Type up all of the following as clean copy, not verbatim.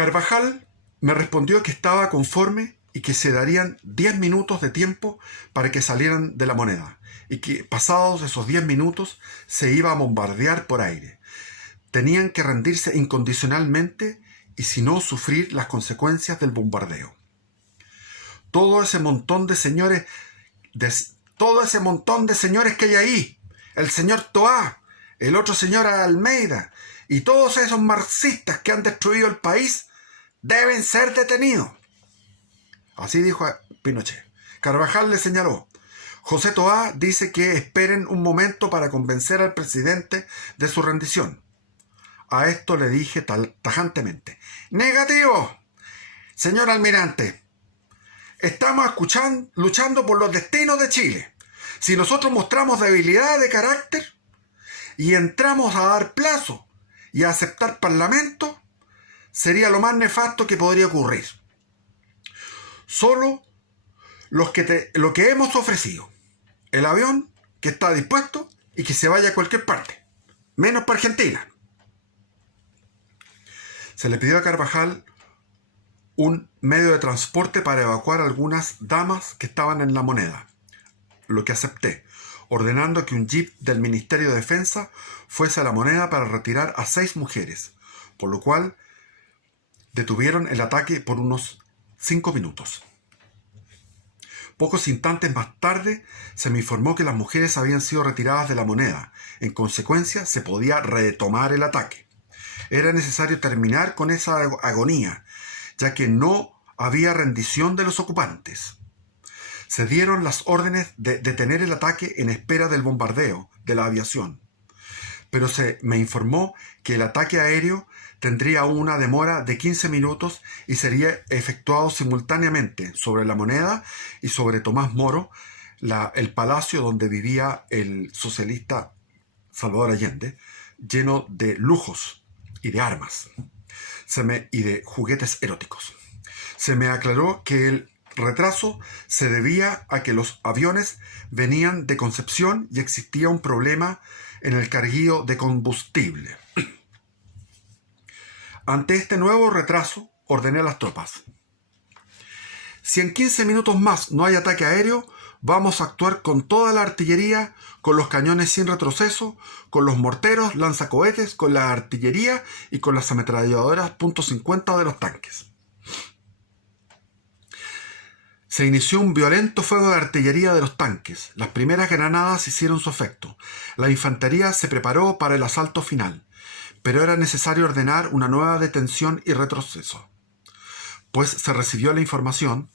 Carvajal me respondió que estaba conforme y que se darían 10 minutos de tiempo para que salieran de la Moneda y que pasados esos 10 minutos se iba a bombardear por aire. Tenían que rendirse incondicionalmente y si no sufrir las consecuencias del bombardeo. Todo ese montón de señores que hay ahí, el señor Toá, el otro señor Almeida y todos esos marxistas que han destruido el país deben ser detenidos. Así dijo Pinochet. Carvajal le señaló: José Toá dice que esperen un momento para convencer al presidente de su rendición. A esto le dije tajantemente: negativo, señor almirante. Estamos luchando por los destinos de Chile. Si nosotros mostramos debilidad de carácter y entramos a dar plazo y a aceptar parlamento, sería lo más nefasto que podría ocurrir. Solo lo que hemos ofrecido, el avión que está dispuesto y que se vaya a cualquier parte, menos para Argentina. Se le pidió a Carvajal un medio de transporte para evacuar a algunas damas que estaban en la Moneda, lo que acepté, ordenando que un jeep del Ministerio de Defensa fuese a la Moneda para retirar a 6 mujeres, por lo cual detuvieron el ataque por unos 5 minutos. Pocos instantes más tarde se me informó que las mujeres habían sido retiradas de la Moneda. En consecuencia, se podía retomar el ataque. Era necesario terminar con esa agonía, ya que no había rendición de los ocupantes. Se dieron las órdenes de detener el ataque en espera del bombardeo de la aviación, pero se me informó que el ataque aéreo tendría una demora de 15 minutos y sería efectuado simultáneamente sobre la Moneda y sobre Tomás Moro, el palacio donde vivía el socialista Salvador Allende, lleno de lujos y de armas y de juguetes eróticos. Se me aclaró que el retraso se debía a que los aviones venían de Concepción y existía un problema en el carguío de combustible. Ante este nuevo retraso, ordené a las tropas: si en 15 minutos más no hay ataque aéreo, vamos a actuar con toda la artillería, con los cañones sin retroceso, con los morteros, lanzacohetes, con la artillería y con las ametralladoras .50 de los tanques. Se inició un violento fuego de artillería de los tanques. Las primeras granadas hicieron su efecto. La infantería se preparó para el asalto final, pero era necesario ordenar una nueva detención y retroceso, pues se recibió la información,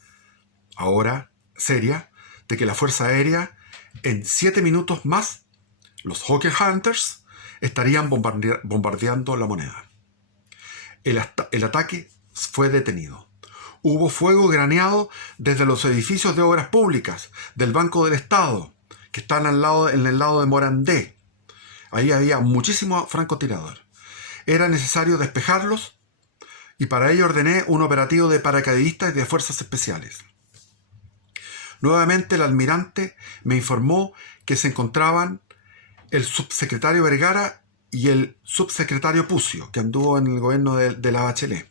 ahora seria, de que la Fuerza Aérea, en 7 minutos más, los Hawker Hunters, estarían bombardeando la Moneda. El ataque fue detenido. Hubo fuego graneado desde los edificios de obras públicas, del Banco del Estado, que están en el lado de Morandé. Ahí había muchísimo francotirador. Era necesario despejarlos y para ello ordené un operativo de paracaidistas y de fuerzas especiales. Nuevamente el almirante me informó que se encontraban el subsecretario Vergara y el subsecretario Pucio, que anduvo en el gobierno de la Bachelet,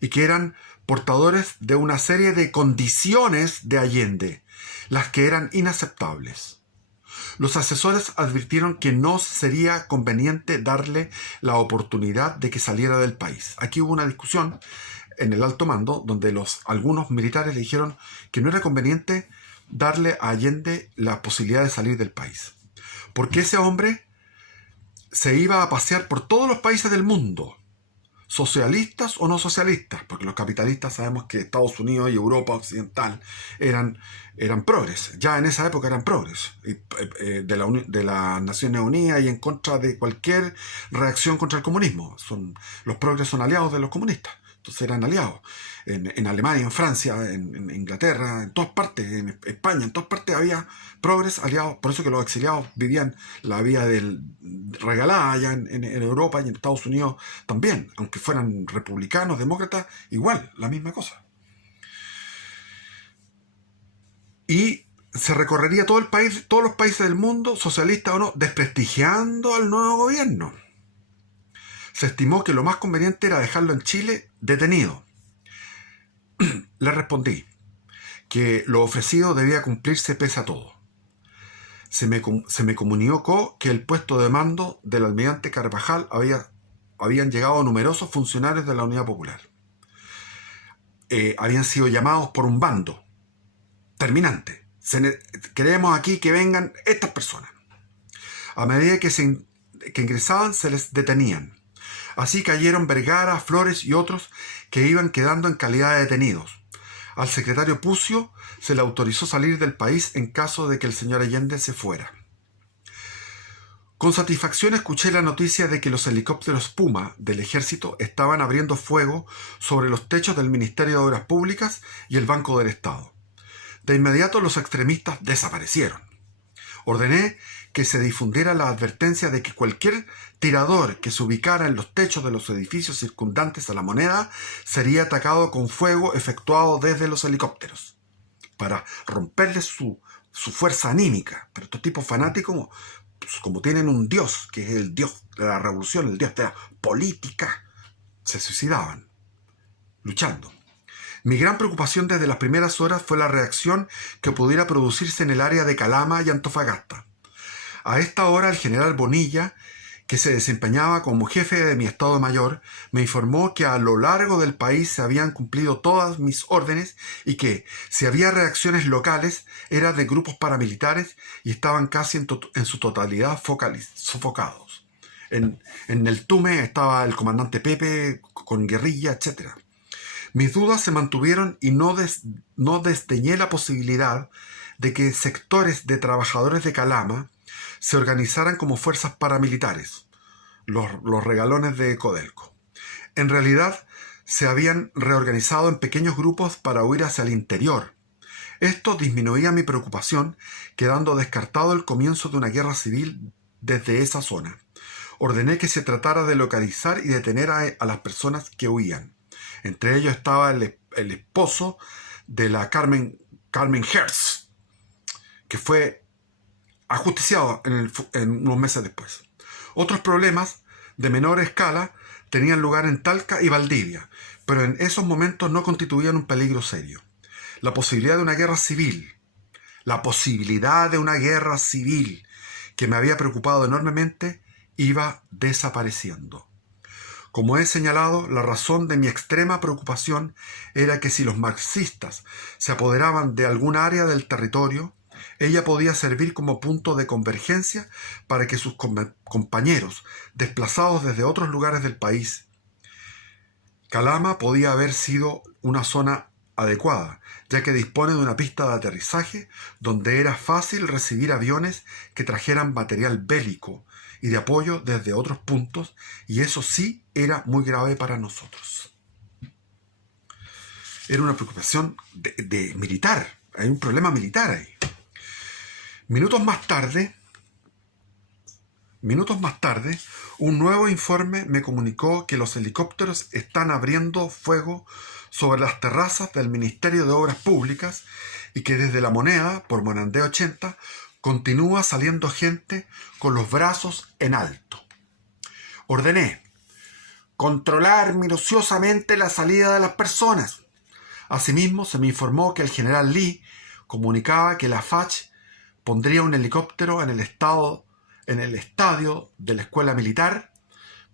y que eran portadores de una serie de condiciones de Allende, las que eran inaceptables. Los asesores advirtieron que no sería conveniente darle la oportunidad de que saliera del país. Aquí hubo una discusión en el alto mando donde algunos militares le dijeron que no era conveniente darle a Allende la posibilidad de salir del país, porque ese hombre se iba a pasear por todos los países del mundo, socialistas o no socialistas, porque los capitalistas sabemos que Estados Unidos y Europa occidental eran progres, ya en esa época eran progres de las Naciones Unidas y en contra de cualquier reacción contra el comunismo. Los progres son aliados de los comunistas, entonces eran aliados. En Alemania, en Francia, en Inglaterra, en todas partes, en España, en todas partes había progres aliados. Por eso que los exiliados vivían la vida regalada allá en Europa y en Estados Unidos también, aunque fueran republicanos, demócratas, igual, la misma cosa. Y se recorrería todo el país, todos los países del mundo, socialistas o no, desprestigiando al nuevo gobierno. Se estimó que lo más conveniente era dejarlo en Chile detenido. Le respondí que lo ofrecido debía cumplirse pese a todo. Se me comunicó que el puesto de mando del almirante Carvajal habían llegado numerosos funcionarios de la Unidad Popular. Habían sido llamados por un bando terminante. Queremos aquí que vengan estas personas. A medida que ingresaban, se les detenían. Así cayeron Vergara, Flores y otros que iban quedando en calidad de detenidos. Al secretario Pucio se le autorizó salir del país en caso de que el señor Allende se fuera. Con satisfacción escuché la noticia de que los helicópteros Puma del ejército estaban abriendo fuego sobre los techos del Ministerio de Obras Públicas y el Banco del Estado. De inmediato los extremistas desaparecieron. Ordené que se difundiera la advertencia de que cualquier tirador que se ubicara en los techos de los edificios circundantes a la Moneda sería atacado con fuego efectuado desde los helicópteros, para romperles su fuerza anímica. Pero estos tipos fanáticos, como tienen un dios, que es el dios de la revolución, el dios de la política, se suicidaban, luchando. Mi gran preocupación desde las primeras horas fue la reacción que pudiera producirse en el área de Calama y Antofagasta. A esta hora el general Bonilla, que se desempeñaba como jefe de mi Estado Mayor, me informó que a lo largo del país se habían cumplido todas mis órdenes y que, si había reacciones locales, eran de grupos paramilitares y estaban casi en su totalidad sofocados. En el Tume estaba el comandante Pepe con guerrilla, etc. Mis dudas se mantuvieron y no desdeñé la posibilidad de que sectores de trabajadores de Calama se organizaran como fuerzas paramilitares, los regalones de Codelco. En realidad, se habían reorganizado en pequeños grupos para huir hacia el interior. Esto disminuía mi preocupación, quedando descartado el comienzo de una guerra civil desde esa zona. Ordené que se tratara de localizar y detener a las personas que huían. Entre ellos estaba el esposo de la Carmen Hertz, que fue ajusticiado en unos meses después. Otros problemas de menor escala tenían lugar en Talca y Valdivia, pero en esos momentos no constituían un peligro serio. La posibilidad de una guerra civil, que me había preocupado enormemente, iba desapareciendo. Como he señalado, la razón de mi extrema preocupación era que si los marxistas se apoderaban de algún área del territorio, ella podía servir como punto de convergencia para que sus compañeros, desplazados desde otros lugares del país. Calama podía haber sido una zona adecuada, ya que dispone de una pista de aterrizaje donde era fácil recibir aviones que trajeran material bélico y de apoyo desde otros puntos, y eso sí era muy grave para nosotros. Era una preocupación de militar, hay un problema militar ahí. Minutos más tarde, un nuevo informe me comunicó que los helicópteros están abriendo fuego sobre las terrazas del Ministerio de Obras Públicas y que desde la Moneda, por Morandé 80, continúa saliendo gente con los brazos en alto. Ordené controlar minuciosamente la salida de las personas. Asimismo, se me informó que el general Lee comunicaba que la FACH pondría un helicóptero en el estadio de la escuela militar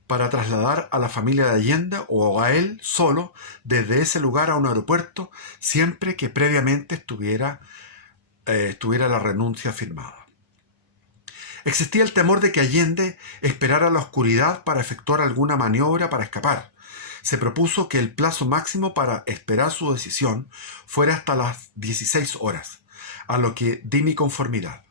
para trasladar a la familia de Allende o a él solo desde ese lugar a un aeropuerto, siempre que previamente estuviera la renuncia firmada. Existía el temor de que Allende esperara la oscuridad para efectuar alguna maniobra para escapar. Se propuso que el plazo máximo para esperar su decisión fuera hasta las 16 horas, a lo que di mi conformidad.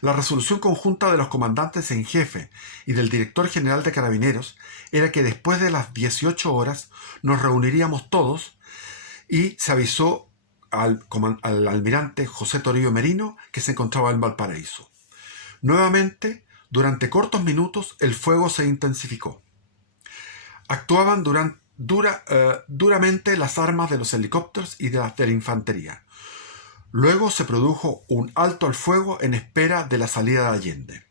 La resolución conjunta de los comandantes en jefe y del director general de Carabineros era que después de las 18 horas nos reuniríamos todos, y se avisó al almirante José Torillo Merino, que se encontraba en Valparaíso. Nuevamente, durante cortos minutos, el fuego se intensificó. Actuaban duramente las armas de los helicópteros y de la infantería. Luego se produjo un alto al fuego en espera de la salida de Allende.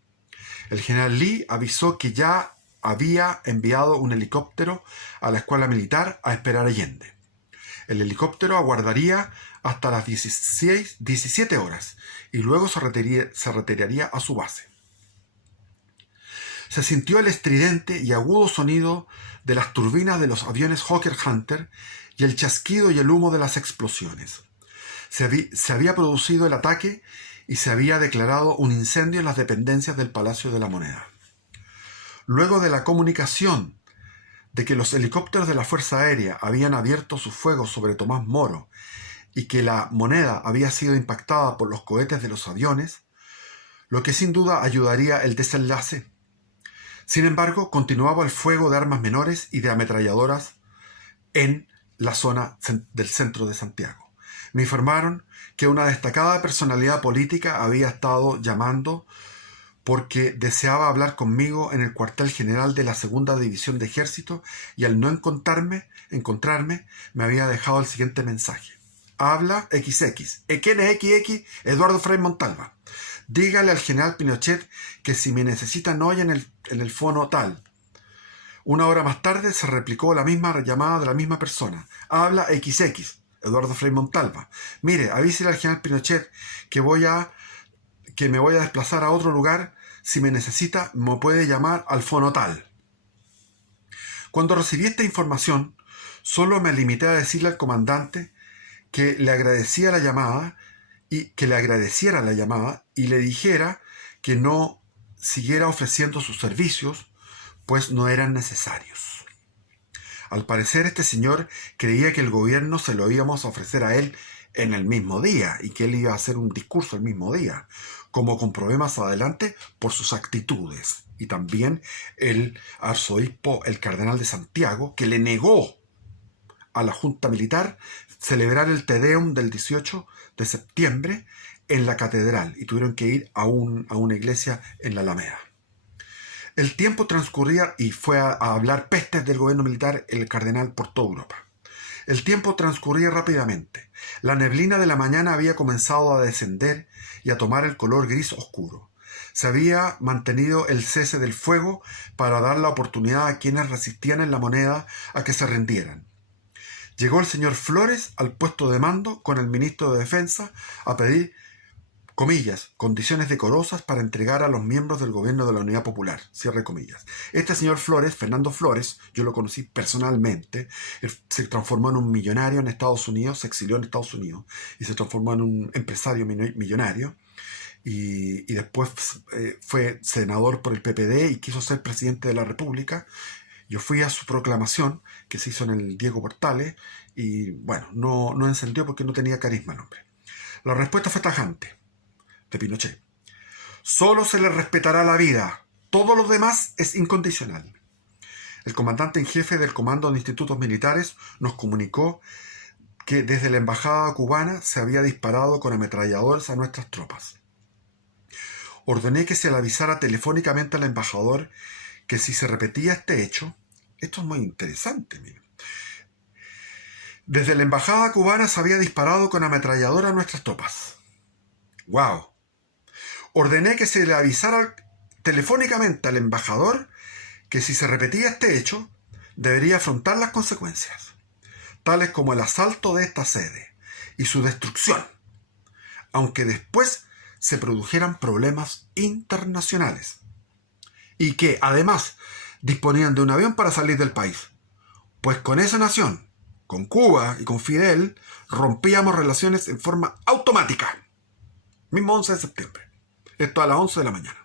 El general Lee avisó que ya había enviado un helicóptero a la escuela militar a esperar a Allende. El helicóptero aguardaría hasta las 17 horas y luego se retiraría a su base. Se sintió el estridente y agudo sonido de las turbinas de los aviones Hawker Hunter y el chasquido y el humo de las explosiones. Se había producido el ataque y se había declarado un incendio en las dependencias del Palacio de la Moneda. Luego de la comunicación de que los helicópteros de la Fuerza Aérea habían abierto su fuego sobre Tomás Moro y que la Moneda había sido impactada por los cohetes de los aviones, lo que sin duda ayudaría el desenlace. Sin embargo, continuaba el fuego de armas menores y de ametralladoras en la zona del centro de Santiago. Me informaron que una destacada personalidad política había estado llamando porque deseaba hablar conmigo en el cuartel general de la Segunda División de Ejército y al no encontrarme, me había dejado el siguiente mensaje. Habla XX. ¿Quién es XX? Eduardo Frei Montalva. Dígale al general Pinochet que si me necesitan hoy en el fono tal. Una hora más tarde se replicó la misma llamada de la misma persona. Habla XX. Eduardo Frei Montalva. Mire, avísele al general Pinochet que me voy a desplazar a otro lugar. Si me necesita, me puede llamar al fono tal. Cuando recibí esta información, solo me limité a decirle al comandante que le agradecía la llamada y que le agradeciera la llamada y le dijera que no siguiera ofreciendo sus servicios, pues no eran necesarios. Al parecer, este señor creía que el gobierno se lo íbamos a ofrecer a él en el mismo día y que él iba a hacer un discurso el mismo día, como comprobé más adelante por sus actitudes. Y también el arzobispo, el cardenal de Santiago, que le negó a la Junta Militar celebrar el Te Deum del 18 de septiembre en la catedral y tuvieron que ir a una iglesia en la Alameda. El tiempo transcurría y fue a hablar pestes del gobierno militar el cardenal por toda Europa. El tiempo transcurría rápidamente. La neblina de la mañana había comenzado a descender y a tomar el color gris oscuro. Se había mantenido el cese del fuego para dar la oportunidad a quienes resistían en la Moneda a que se rindieran. Llegó el señor Flores al puesto de mando con el ministro de Defensa a pedir, comillas, condiciones decorosas para entregar a los miembros del gobierno de la Unidad Popular, cierre comillas. Este señor Flores, Fernando Flores, yo lo conocí personalmente, se transformó en un millonario en Estados Unidos, se exilió en Estados Unidos y se transformó en un empresario millonario y después fue senador por el PPD y quiso ser presidente de la República. Yo fui a su proclamación, que se hizo en el Diego Portales, y bueno, no encendió porque no tenía carisma el hombre. La respuesta fue tajante de Pinochet. Solo se le respetará la vida. Todo lo demás es incondicional. El comandante en jefe del Comando de Institutos Militares nos comunicó que desde la embajada cubana se había disparado con ametralladores a nuestras tropas. Ordené que se le avisara telefónicamente al embajador que si se repetía este hecho, esto es muy interesante, miren. Desde la embajada cubana se había disparado con ametrallador a nuestras tropas. ¡Wow! Ordené que se le avisara telefónicamente al embajador que si se repetía este hecho, debería afrontar las consecuencias, tales como el asalto de esta sede y su destrucción, aunque después se produjeran problemas internacionales, y que además disponían de un avión para salir del país, pues con esa nación, con Cuba y con Fidel, rompíamos relaciones en forma automática. Mismo 11 de septiembre. Esto a las 11 de la mañana.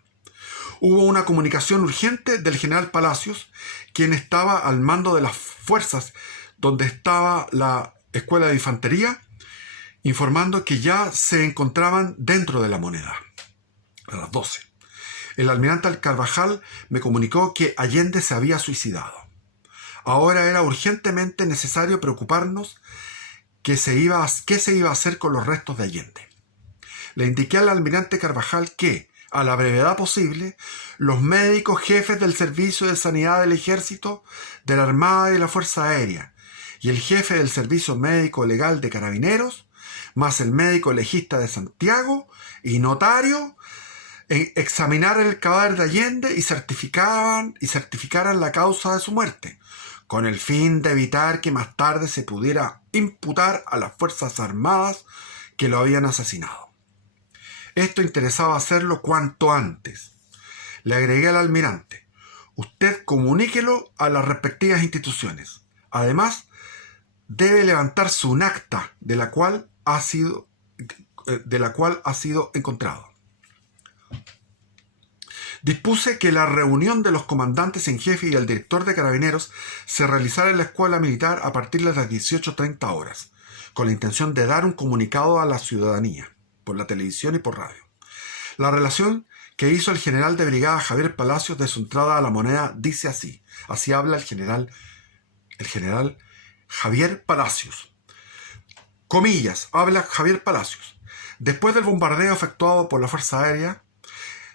Hubo una comunicación urgente del general Palacios, quien estaba al mando de las fuerzas donde estaba la escuela de infantería, informando que ya se encontraban dentro de la Moneda. A las 12. El almirante Carvajal me comunicó que Allende se había suicidado. Ahora era urgentemente necesario preocuparnos qué se iba a hacer con los restos de Allende. Le indiqué al almirante Carvajal que, a la brevedad posible, los médicos jefes del Servicio de Sanidad del Ejército, de la Armada y de la Fuerza Aérea, y el jefe del Servicio Médico Legal de Carabineros, más el médico legista de Santiago y notario, examinaran el cadáver de Allende y certificaran la causa de su muerte, con el fin de evitar que más tarde se pudiera imputar a las Fuerzas Armadas que lo habían asesinado. Esto interesaba hacerlo cuanto antes. Le agregué al almirante: usted comuníquelo a las respectivas instituciones. Además, debe levantarse un acta de la cual ha sido encontrado. Dispuse que la reunión de los comandantes en jefe y el director de Carabineros se realizara en la escuela militar a partir de las 18:30 horas, con la intención de dar un comunicado a la ciudadanía, por la televisión y por radio. La relación que hizo el general de brigada Javier Palacios de su entrada a La Moneda dice así. Así habla el general Javier Palacios. Comillas, habla Javier Palacios. Después del bombardeo efectuado por la Fuerza Aérea,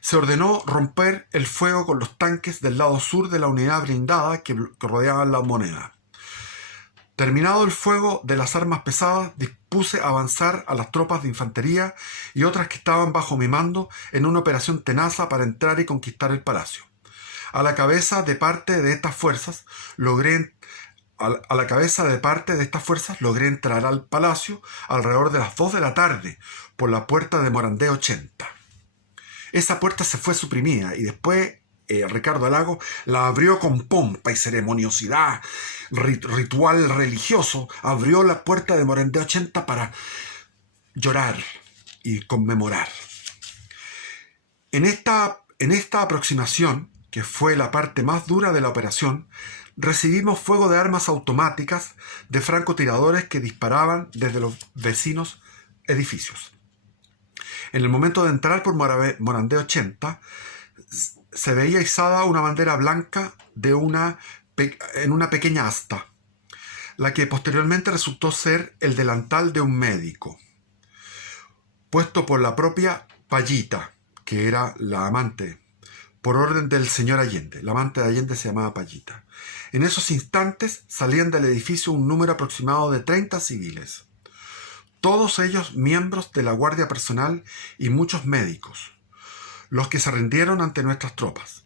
se ordenó romper el fuego con los tanques del lado sur de la unidad blindada que rodeaban La Moneda. Terminado el fuego de las armas pesadas, dispuse a avanzar a las tropas de infantería y otras que estaban bajo mi mando en una operación tenaza para entrar y conquistar el palacio. A la cabeza de parte de estas fuerzas logré entrar al palacio alrededor de las 2 de la tarde por la puerta de Morandé 80. Esa puerta se fue suprimida y después Ricardo Lago la abrió con pompa y ceremoniosidad, ritual religioso. Abrió la puerta de Morandé 80 para llorar y conmemorar. En esta aproximación, que fue la parte más dura de la operación, recibimos fuego de armas automáticas de francotiradores que disparaban desde los vecinos edificios. En el momento de entrar por Morandé 80, se veía izada una bandera blanca en una pequeña asta, la que posteriormente resultó ser el delantal de un médico, puesto por la propia Payita, que era la amante, por orden del señor Allende. La amante de Allende se llamaba Payita. En esos instantes salían del edificio un número aproximado de 30 civiles, todos ellos miembros de la Guardia Personal y muchos médicos, los que se rindieron ante nuestras tropas.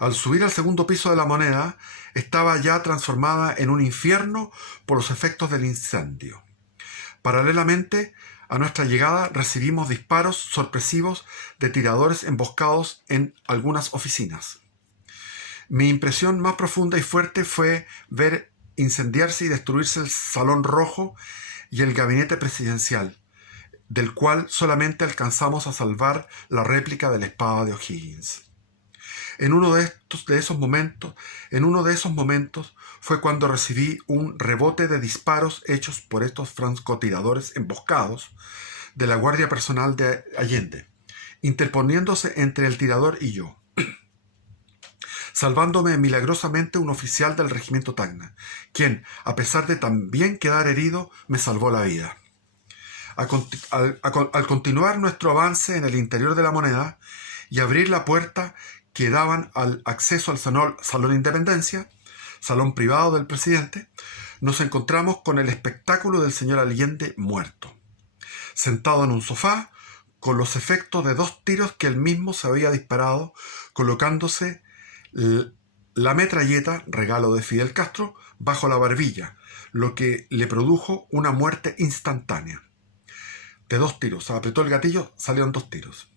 Al subir al segundo piso de La Moneda, estaba ya transformada en un infierno por los efectos del incendio. Paralelamente a nuestra llegada recibimos disparos sorpresivos de tiradores emboscados en algunas oficinas. Mi impresión más profunda y fuerte fue ver incendiarse y destruirse el Salón Rojo y el gabinete presidencial, del cual solamente alcanzamos a salvar la réplica de la espada de O'Higgins. En uno de esos momentos fue cuando recibí un rebote de disparos hechos por estos francotiradores emboscados de la Guardia Personal de Allende, interponiéndose entre el tirador y yo, salvándome milagrosamente un oficial del regimiento Tacna, quien, a pesar de también quedar herido, me salvó la vida. Al continuar nuestro avance en el interior de La Moneda y abrir la puerta que daban al acceso al Salón Independencia, salón privado del presidente, nos encontramos con el espectáculo del señor Allende muerto, sentado en un sofá, con los efectos de 2 tiros que él mismo se había disparado, colocándose la metralleta, regalo de Fidel Castro, bajo la barbilla, lo que le produjo una muerte instantánea. De 2 tiros. Apretó el gatillo, salieron 2 tiros.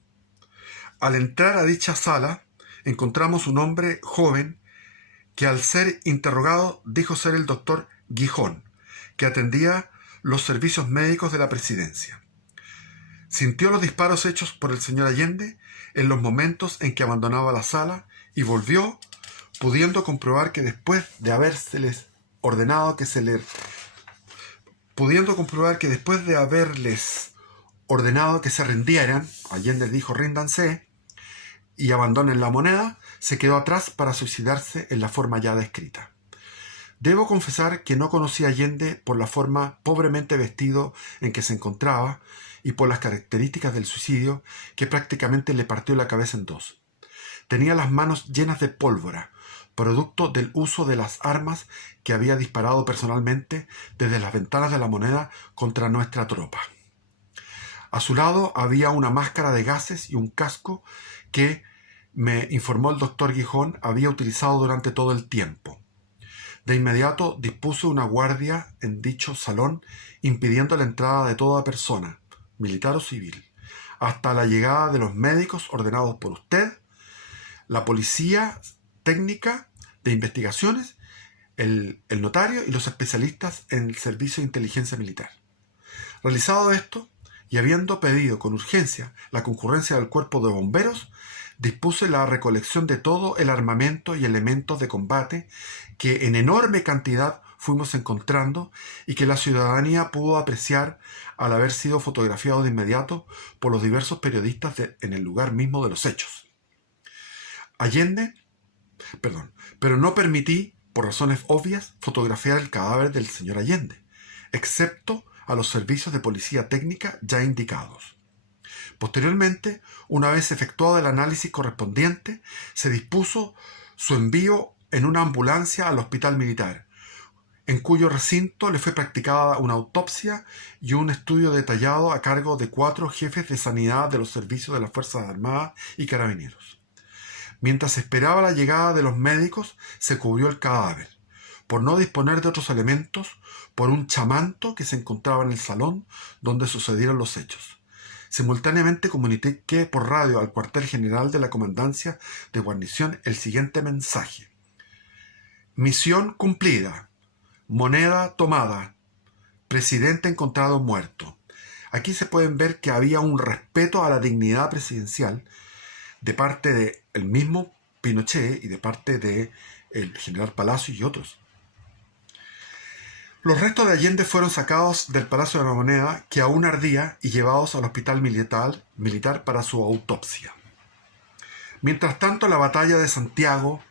Al entrar a dicha sala, encontramos un hombre joven que, al ser interrogado, dijo ser el doctor Gijón, que atendía los servicios médicos de la presidencia. Sintió los disparos hechos por el señor Allende en los momentos en que abandonaba la sala y volvió, pudiendo comprobar que después de haberles ordenado que se rindieran, Allende dijo: ríndanse y abandonen La Moneda, se quedó atrás para suicidarse en la forma ya descrita. Debo confesar que no conocí a Allende por la forma pobremente vestido en que se encontraba y por las características del suicidio, que prácticamente le partió la cabeza en 2. Tenía las manos llenas de pólvora, producto del uso de las armas que había disparado personalmente desde las ventanas de La Moneda contra nuestra tropa. A su lado había una máscara de gases y un casco que, me informó el doctor Gijón, había utilizado durante todo el tiempo. De inmediato dispuso una guardia en dicho salón, impidiendo la entrada de toda persona, militar o civil, hasta la llegada de los médicos ordenados por usted, la policía técnica de investigaciones, el notario y los especialistas en el servicio de inteligencia militar. Realizado esto, y habiendo pedido con urgencia la concurrencia del cuerpo de bomberos, dispuse la recolección de todo el armamento y elementos de combate que en enorme cantidad fuimos encontrando y que la ciudadanía pudo apreciar al haber sido fotografiado de inmediato por los diversos periodistas en el lugar mismo de los hechos. Pero no permití, por razones obvias, fotografiar el cadáver del señor Allende, excepto a los servicios de policía técnica ya indicados. Posteriormente, una vez efectuado el análisis correspondiente, se dispuso su envío en una ambulancia al hospital militar, en cuyo recinto le fue practicada una autopsia y un estudio detallado a cargo de 4 jefes de sanidad de los servicios de las Fuerzas Armadas y Carabineros. Mientras esperaba la llegada de los médicos, se cubrió el cadáver, por no disponer de otros elementos, por un chamanto que se encontraba en el salón donde sucedieron los hechos. Simultáneamente comuniqué por radio al cuartel general de la Comandancia de Guarnición el siguiente mensaje: misión cumplida, moneda tomada, presidente encontrado muerto. Aquí se pueden ver que había un respeto a la dignidad presidencial de parte del mismo Pinochet y de parte del general Palacio y otros. Los restos de Allende fueron sacados del Palacio de la Moneda, que aún ardía, y llevados al hospital militar para su autopsia. Mientras tanto, la batalla de Santiago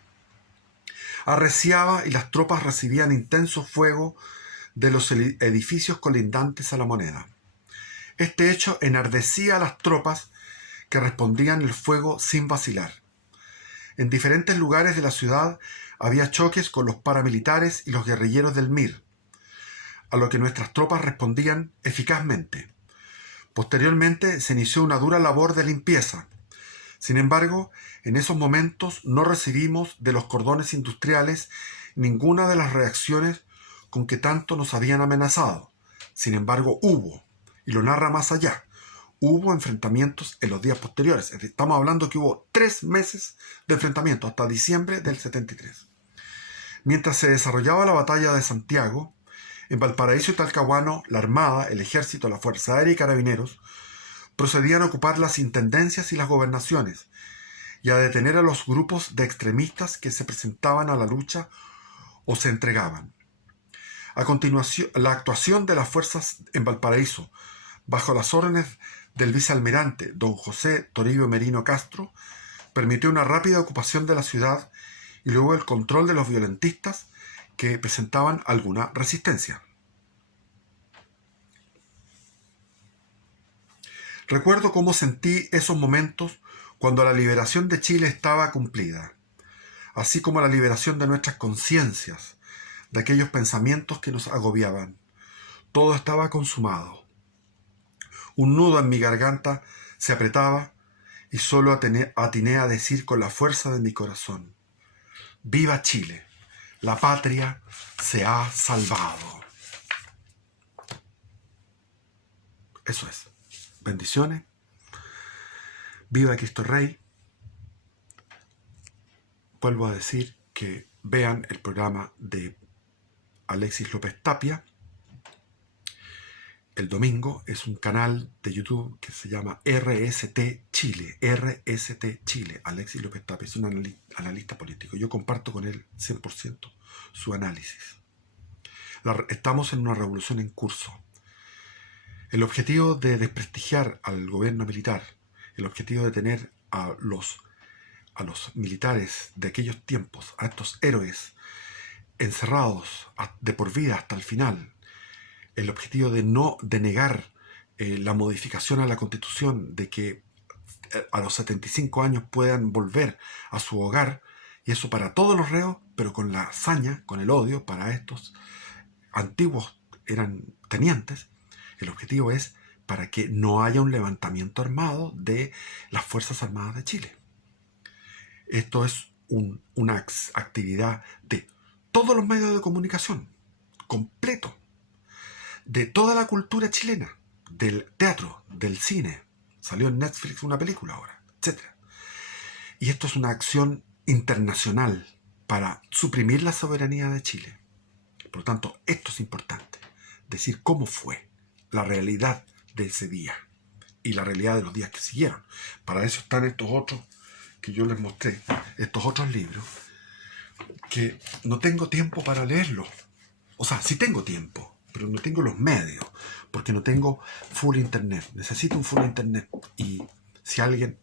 arreciaba y las tropas recibían intenso fuego de los edificios colindantes a la Moneda. Este hecho enardecía a las tropas, que respondían el fuego sin vacilar. En diferentes lugares de la ciudad había choques con los paramilitares y los guerrilleros del MIR, a lo que nuestras tropas respondían eficazmente. Posteriormente se inició una dura labor de limpieza. Sin embargo, en esos momentos no recibimos de los cordones industriales ninguna de las reacciones con que tanto nos habían amenazado. Sin embargo, hubo, y lo narra Más Allá, hubo enfrentamientos en los días posteriores. Estamos hablando que hubo 3 meses de enfrentamiento, hasta diciembre del 73. Mientras se desarrollaba la batalla de Santiago, en Valparaíso y Talcahuano, la Armada, el Ejército, la Fuerza Aérea y Carabineros procedían a ocupar las intendencias y las gobernaciones y a detener a los grupos de extremistas que se presentaban a la lucha o se entregaban. A continuación, la actuación de las fuerzas en Valparaíso, bajo las órdenes del vicealmirante don José Toribio Merino Castro, permitió una rápida ocupación de la ciudad y luego el control de los violentistas que presentaban alguna resistencia. Recuerdo cómo sentí esos momentos cuando la liberación de Chile estaba cumplida, así como la liberación de nuestras conciencias, de aquellos pensamientos que nos agobiaban. Todo estaba consumado. Un nudo en mi garganta se apretaba y solo atiné a decir con la fuerza de mi corazón: ¡Viva Chile! La patria se ha salvado. Eso es. Bendiciones. Viva Cristo Rey. Vuelvo a decir que vean el programa de Alexis López Tapia. El domingo es un canal de YouTube que se llama RST Chile. RST Chile. Alexis López Tapia es un analista político. Yo comparto con él 100% su análisis. Estamos en una revolución en curso. El objetivo de desprestigiar al gobierno militar, el objetivo de tener a los militares de aquellos tiempos, a estos héroes, encerrados de por vida hasta el final, el objetivo de negar la modificación a la Constitución, de que a los 75 años puedan volver a su hogar, y eso para todos los reos, pero con la hazaña, con el odio para estos antiguos eran tenientes. El objetivo es para que no haya un levantamiento armado de las Fuerzas Armadas de Chile. Esto es una actividad de todos los medios de comunicación, completo, de toda la cultura chilena, del teatro, del cine. Salió en Netflix una película ahora, etcétera. Y esto es una acción internacional para suprimir la soberanía de Chile. Por lo tanto, esto es importante. Decir cómo fue la realidad de ese día y la realidad de los días que siguieron. Para eso están estos otros que yo les mostré, estos otros libros, que no tengo tiempo para leerlos. O sea, sí tengo tiempo, pero no tengo los medios, porque no tengo full internet. Necesito un full internet. Y si alguien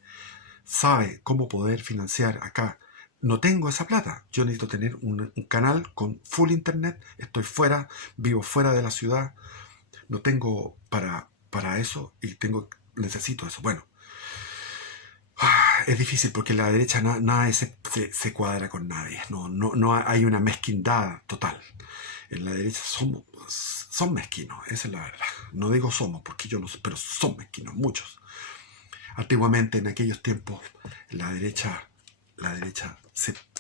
sabe cómo poder financiar acá, no tengo esa plata. Yo necesito tener un canal con full internet. Estoy fuera, vivo fuera de la ciudad. No tengo para eso y necesito eso. Bueno, es difícil porque en la derecha nadie se cuadra con nadie. No hay una mezquindad total. En la derecha son mezquinos, esa es la verdad. No digo somos, porque yo no sé, pero son mezquinos, muchos. Antiguamente, en aquellos tiempos, la derecha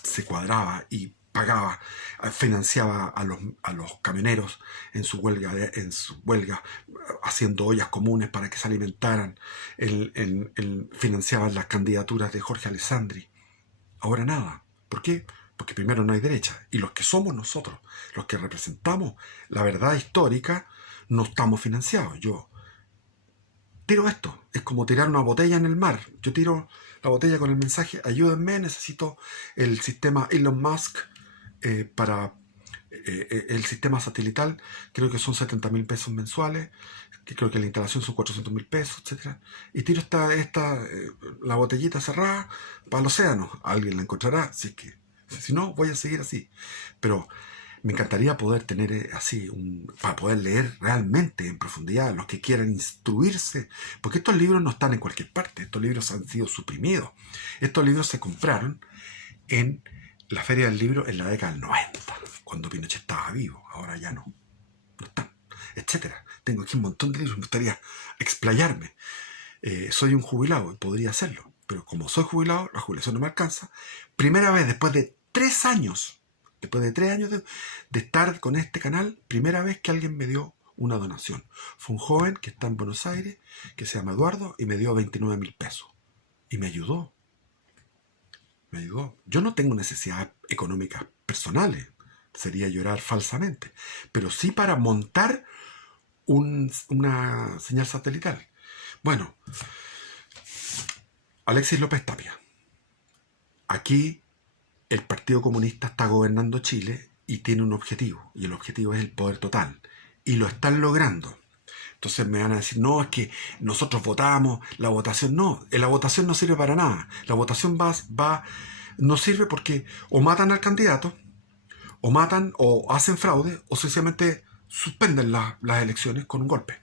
se cuadraba y pagaba, financiaba a los camioneros en su huelga, haciendo ollas comunes para que se alimentaran, financiaban las candidaturas de Jorge Alessandri. Ahora nada. ¿Por qué? Porque primero no hay derecha. Y los que somos nosotros, los que representamos la verdad histórica, no estamos financiados. Yo tiro esto. Es como tirar una botella en el mar. Yo tiro la botella con el mensaje: ayúdenme, necesito el sistema Elon Musk para el sistema satelital. Creo que son 70.000 pesos mensuales. Que creo que la instalación son 400.000 pesos, etc. Y tiro la botellita cerrada para el océano. Alguien la encontrará. Si no, voy a seguir así. Pero me encantaría poder tener así, para poder leer realmente en profundidad, los que quieran instruirse, porque estos libros no están en cualquier parte, estos libros han sido suprimidos. Estos libros se compraron en la Feria del Libro en la década del 90, cuando Pinochet estaba vivo. Ahora ya no están, etcétera. Tengo aquí un montón de libros, me gustaría explayarme. Soy un jubilado y podría hacerlo, pero como soy jubilado, la jubilación no me alcanza. Primera vez después de 3 años, de estar con este canal, primera vez que alguien me dio una donación. Fue un joven que está en Buenos Aires, que se llama Eduardo, y me dio 29.000 pesos. Y me ayudó. Yo no tengo necesidades económicas personales, sería llorar falsamente, pero sí para montar una señal satelital. Bueno, Alexis López Tapia. Aquí el Partido Comunista está gobernando Chile y tiene un objetivo, y el objetivo es el poder total, y lo están logrando. Entonces me van a decir: no, es que nosotros votamos, la votación no, la votación no sirve para nada. La votación no sirve porque o matan al candidato, o matan o hacen fraude, o sencillamente suspenden las elecciones con un golpe.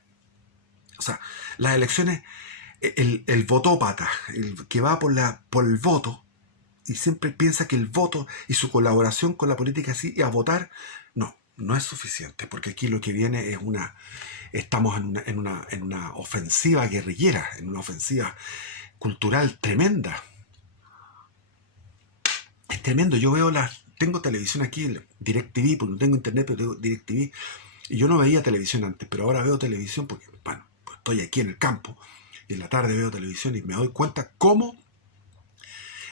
O sea, las elecciones, el votópata, el que va por el voto, y siempre piensa que el voto y su colaboración con la política así y a votar, no es suficiente, porque aquí lo que viene es estamos en una ofensiva guerrillera, en una ofensiva cultural tremenda. Es tremendo. Yo tengo televisión aquí, DirecTV, porque no tengo internet, pero tengo DirecTV, y yo no veía televisión antes, pero ahora veo televisión porque, bueno, pues estoy aquí en el campo, y en la tarde veo televisión y me doy cuenta cómo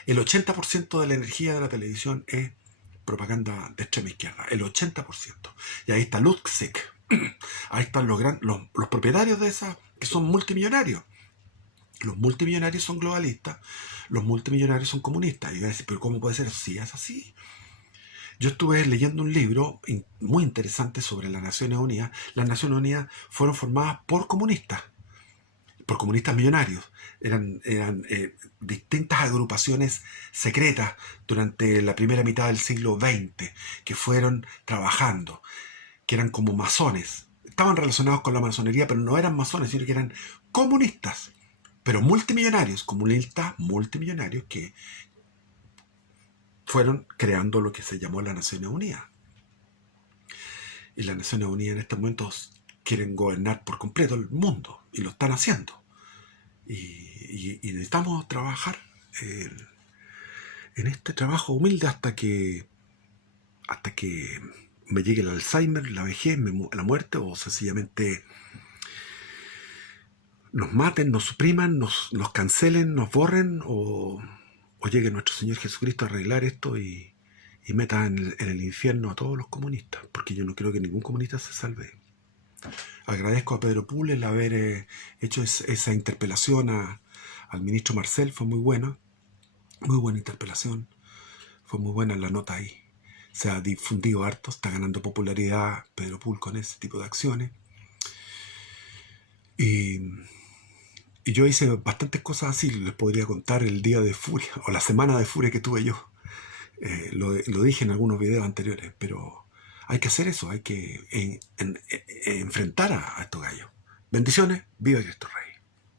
el 80% de la energía de la televisión es propaganda de extrema izquierda. El 80%. Y ahí está Luxik. Ahí están los propietarios de esa, que son multimillonarios. Los multimillonarios son globalistas, los multimillonarios son comunistas. Y voy a decir: ¿pero cómo puede ser eso? Sí, es así. Yo estuve leyendo un libro muy interesante sobre las Naciones Unidas. Las Naciones Unidas fueron formadas por comunistas millonarios. Eran distintas agrupaciones secretas durante la primera mitad del siglo XX que fueron trabajando, que eran como masones. Estaban relacionados con la masonería, pero no eran masones, sino que eran comunistas, pero comunistas multimillonarios que fueron creando lo que se llamó las Naciones Unidas. Y las Naciones Unidas en estos momentos quieren gobernar por completo el mundo, y lo están haciendo. Y necesitamos trabajar en este trabajo humilde hasta que me llegue el Alzheimer, la vejez, la muerte, o sencillamente nos maten, nos supriman, nos cancelen, nos borren, o llegue nuestro Señor Jesucristo a arreglar esto y meta en el infierno a todos los comunistas, porque yo no creo que ningún comunista se salve. Agradezco a Pedro Pull el haber hecho esa interpelación al ministro Marcel, fue muy buena interpelación, fue muy buena la nota ahí. Se ha difundido harto, está ganando popularidad Pedro Pull con ese tipo de acciones. Y yo hice bastantes cosas así, les podría contar el día de furia o la semana de furia que tuve yo. Lo dije en algunos videos anteriores, pero hay que hacer eso, hay que enfrentar a estos gallos. Bendiciones, viva Cristo Rey.